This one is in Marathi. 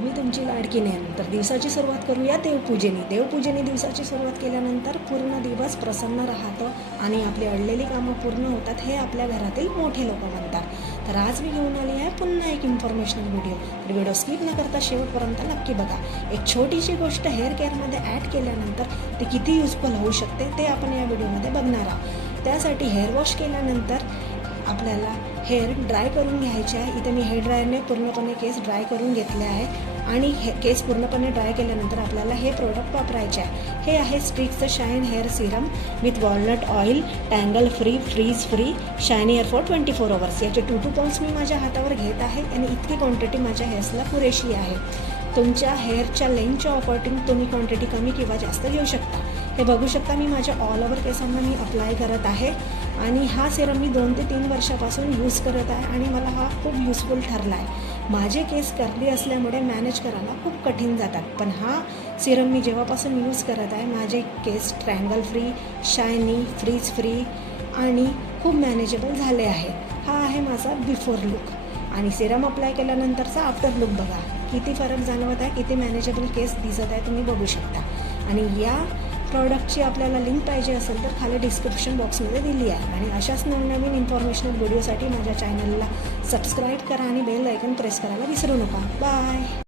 मी तुमची लाडकी नेन. तर दिवसाची सुरुवात करूया देवपूजेने दिवसाची सुरुवात केल्यानंतर पूर्ण दिवस प्रसन्न राहतो आणि आपली अडलेली कामं पूर्ण होतात, हे आपल्या घरातील मोठे लोक म्हणतात. तर आज मी घेऊन आली आहे पुन्हा एक इन्फॉर्मेशनल व्हिडिओ. तर व्हिडिओ स्किप न करता शेवटपर्यंत नक्की बघा. एक छोटीशी गोष्ट हेअर केअरमध्ये ॲड केल्यानंतर ती किती युजफुल होऊ शकते ते आपण या व्हिडिओमध्ये बघणार आहोत. त्यासाठी हेअर वॉश केल्यानंतर आपल्याला हेअर ड्राय करून घ्यायचे आहे. इथे मी हेअर ड्रायरने पूर्णपणे केस ड्राय करून घेतले आहे आणि केस पूर्णपणे ड्राय केल्यानंतर आपल्याला हे प्रोडक्ट वापरायचे आहे. हे आहे स्ट्रिक्सचं shine hair serum with walnut oil, tangle free, frizz free, shiny hair for 24 hours. याचे 2 पॉन्ड्स मी माझ्या हातावर घेत आहे आणि इतकी क्वांटिटी माझ्या हेअर्सला पुरेशी आहे. तुमच्या हेअरच्या लेंथच्या अकॉर्डिंग तुम्ही क्वांटिटी कमी किंवा जास्त घेऊ शकता. हे बघू शकता मी माझ्या ऑल ओव्हर केसांना मी अप्लाय करत आहे आणि हा सिरम मी 2 ते 3 वर्षापासून यूज करत आहे आणि मला हा खूप युजफुल ठरला आहे. माझे केस कर्ली असल्यामुळे मॅनेज करायला खूप कठीण जातात, पण हा सिरम मी जेव्हापासून यूज करत आहे माझे केस tangle free, shiny, frizz free आणि खूप मॅनेजेबल झाले आहे. हा आहे माझा बिफोर लुक आणि सिरम अप्लाय केल्यानंतरचा आफ्टर लुक बघा. किती फरक जाणवत आहे, किती मॅनेजेबल केस दिसत आहे तुम्ही बघू शकता. आणि या प्रॉडक्टची आपल्याला लिंक पाहिजे असेल तर खाली डिस्क्रिप्शन बॉक्समध्ये दिली आहे. आणि अशाच नवनवीन इन्फॉर्मेशनल व्हिडिओसाठी माझ्या चॅनलला सबस्क्राईब करा आणि बेल आयकन प्रेस करायला विसरू नका. बाय.